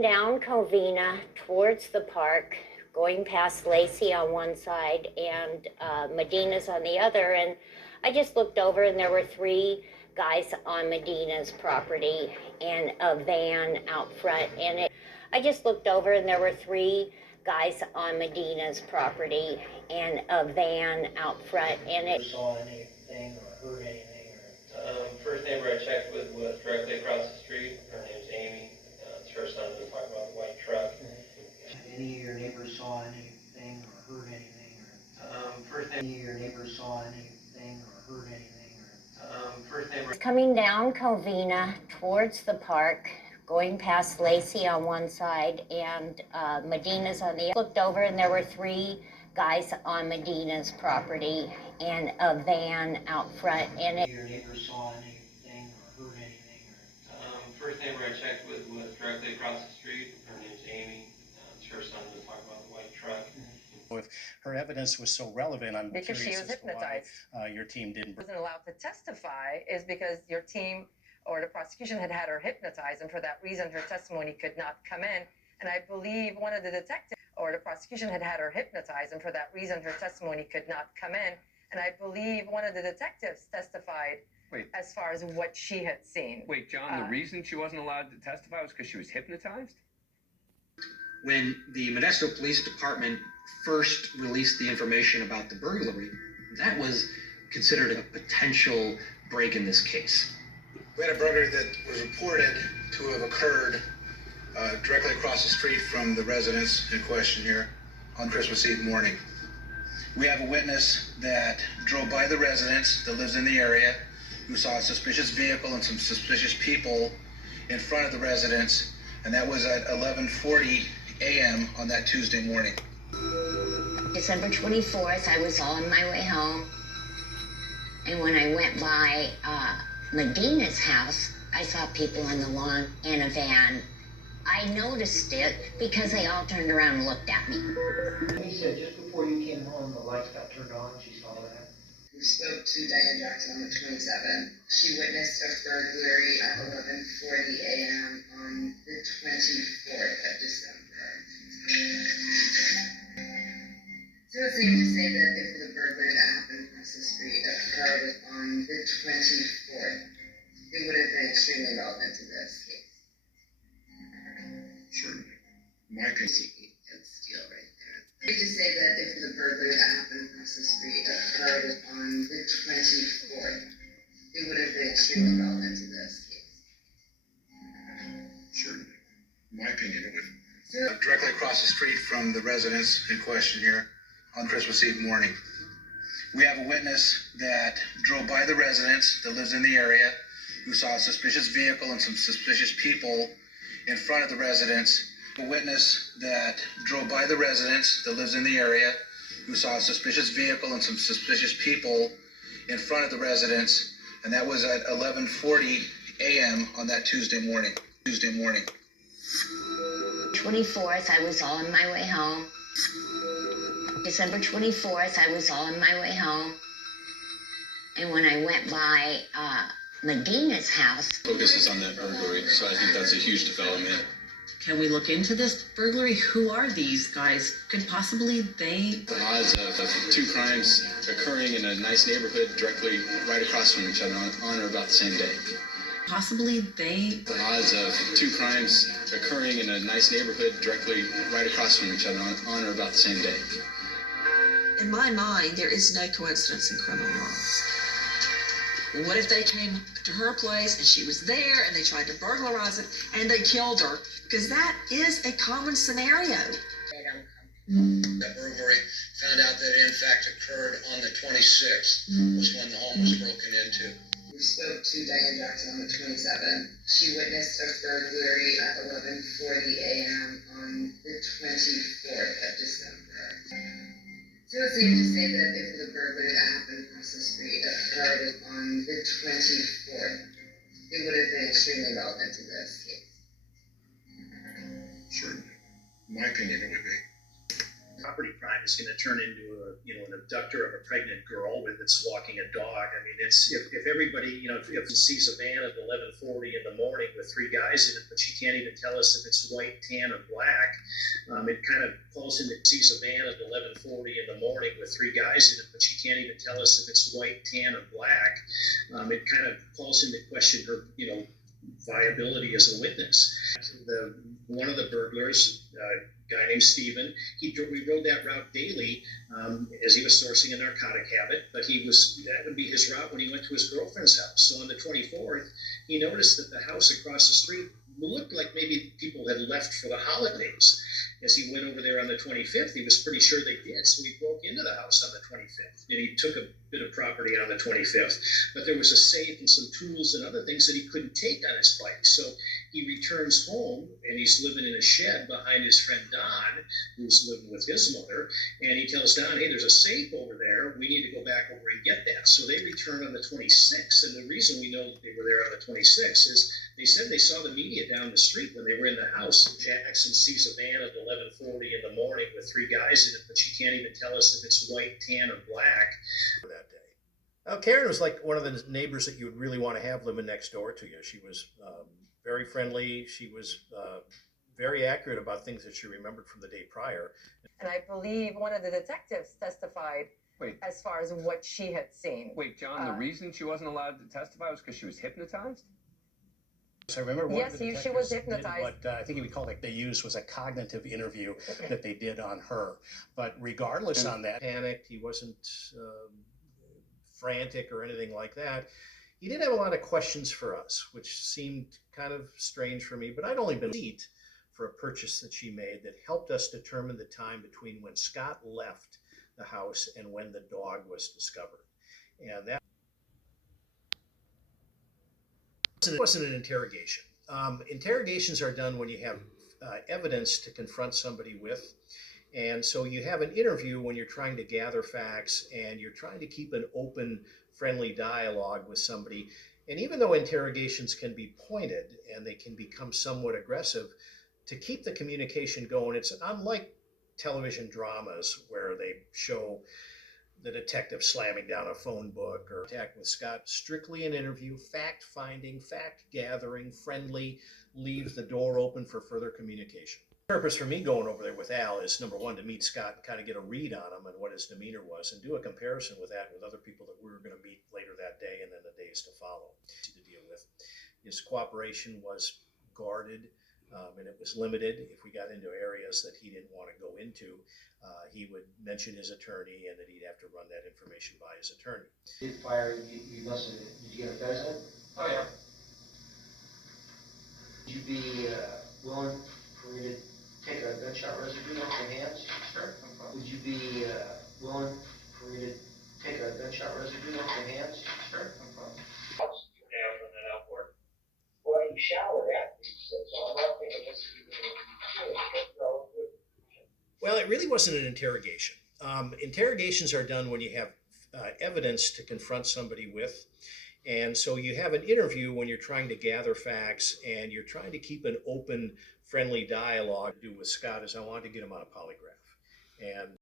coming down Covina towards the park, going past Lacey on one side and Medina's on the other. And I just looked over and there were three guys on Medina's property and a van out front. And I just looked over and there were three guys on Medina's property and a van out front. And it saw anything or heard anything? First neighbor I checked with was directly across the street. Her name's Amy. It's her son who was talking about the white truck. Any of your neighbors saw anything or heard anything? Any of your neighbors saw anything or heard anything? First neighbor coming down Covina towards the park, going past Lacey on one side and Medina's on the other. Looked over and there were three guys on Medina's property and a van out front. And your neighbors saw anything or heard anything? First neighbor I checked with was directly across the street. Her name's Amy. It's her son who was talking about the white truck. If her evidence was so relevant, I'm because she curious was as to hypnotized. why your team didn't. Wasn't allowed to testify is because your team or the prosecution had her hypnotized, and for that reason her testimony could not come in. And I believe one of the detectives or the prosecution had her hypnotized, and for that reason her testimony could not come in. And I believe one of the detectives testified as far as what she had seen. Wait, John, the reason she wasn't allowed to testify was because she was hypnotized? When the Modesto Police Department first released the information about the burglary, that was considered a potential break in this case. We had a burglary that was reported to have occurred directly across the street from the residence in question here on Christmas Eve morning. We have a witness that drove by the residence that lives in the area, who saw a suspicious vehicle and some suspicious people in front of the residence, and that was at 11:40 a.m. on that Tuesday morning. December 24th, I was on my way home. And when I went by Medina's house, I saw people on the lawn in a van. I noticed it because they all turned around and looked at me. He said just before you came home, the lights got turned on. She saw that. We spoke to Diane Jackson on the 27th. She witnessed a burglary at 11:40 a.m. on the 24th of December. So it's safe to say that if the burglary that happened across the street occurred on the 24th, it would have been extremely relevant to this case. Certainly. My opinion. Ed Steele right there. Safe to say that if the burglary that happened across the street occurred on the 24th, it would have been extremely relevant to this case. Certainly. My opinion, it would. Directly across the street from the residence in question here on Christmas Eve morning. We have a witness that drove by the residence that lives in the area, who saw a suspicious vehicle and some suspicious people in front of the residence. A witness that drove by the residence that lives in the area, who saw a suspicious vehicle and some suspicious people in front of the residence, and that was at 11:40 a.m. on that Tuesday morning. 24th, I was on my way home. December 24th, I was on my way home. And when I went by Medina's house. Focuses on that burglary, so I think that's a huge development. Can we look into this burglary? Who are these guys? Could possibly they... The odds of two crimes occurring in a nice neighborhood directly right across from each other on or about the same day. Possibly they... The odds of two crimes occurring in a nice neighborhood directly right across from each other on or about the same day. In my mind, there is no coincidence in criminal law. What if they came to her place and she was there and they tried to burglarize it and they killed her? Because that is a common scenario. The burglary found out that it in fact occurred on the 26th, was when the home was broken into. We spoke to Diane Jackson on the 27th. She witnessed a burglary at 11:40 a.m. on the 24th of December. So it's safe to say that if the burglary that happened across the street occurred on the 24th, it would have been extremely relevant to this case. Certainly. In my opinion, it would be. Property crime is going to turn into an abductor of a pregnant girl that's walking a dog. I mean, it's if everybody, if he sees a van at 11:40 in the morning with three guys in it, but she can't even tell us if it's white, tan, or black. It kind of falls into sees a van at 11:40 in the morning with three guys in it, but she can't even tell us if it's white, tan, or black. It kind of calls into question her, viability as a witness. One of the burglars, a guy named Steven, we rode that route daily as he was sourcing a narcotic habit, but that would be his route when he went to his girlfriend's house. So on the 24th, he noticed that the house across the street looked like maybe people had left for the holidays. As he went over there on the 25th, he was pretty sure they did. So he broke into the house on the 25th and he took a bit of property on the 25th. But there was a safe and some tools and other things that he couldn't take on his bike. So he returns home and he's living in a shed behind his friend Don, who's living with his mother. And he tells Don, hey, there's a safe over there. We need to go back over and get that. So they return on the 26th. And the reason we know that they were there on the 26th is they said they saw the media down the street when they were in the house. Jackson sees a van at 11:40 in the morning with three guys in it, but she can't even tell us if it's white, tan, or black. That day. Karen was like one of the neighbors that you would really want to have living next door to you. She was very friendly. She was very accurate about things that she remembered from the day prior. And I believe one of the detectives testified as far as what she had seen. Wait, John, the reason she wasn't allowed to testify was because she was hypnotized? So I remember one of the Yes, she was detectives did hypnotized. what I think he would call it they used was a cognitive interview that they did on her. But regardless on that, panicked, he wasn't frantic or anything like that. He did have a lot of questions for us, which seemed kind of strange for me, but I'd only been seat for a purchase that she made that helped us determine the time between when Scott left the house and when the dog was discovered. And that wasn't an interrogation. Interrogations are done when you have evidence to confront somebody with. And so you have an interview when you're trying to gather facts and you're trying to keep an open, friendly dialogue with somebody. And even though interrogations can be pointed and they can become somewhat aggressive, to keep the communication going, it's unlike television dramas where they show the detective slamming down a phone book or attack with Scott. Strictly an interview, fact finding, fact gathering, friendly, leaves the door open for further communication. The purpose for me going over there with Al is number one, to meet Scott and kind of get a read on him and what his demeanor was and do a comparison with that with other people that we were going to meet later that day and then the days to follow to deal with. His cooperation was guarded and it was limited. If we got into areas that he didn't want to go into, he would mention his attorney and that he'd have to run that information by his attorney. Did fire, you must have, did you get a pheasant? Oh, yeah. Would you be willing for me to take a gunshot residue off your hands? Sure, no problem. Would you be willing for me to take a gunshot residue off your hands? Sure, no problem. Down from that outboard. Well, you showered after you said so. I'm not thinking this is Well, it really wasn't an interrogation. Interrogations are done when you have evidence to confront somebody with. And so you have an interview when you're trying to gather facts and you're trying to keep an open, friendly dialogue. Do with Scott is I wanted to get him on a polygraph. And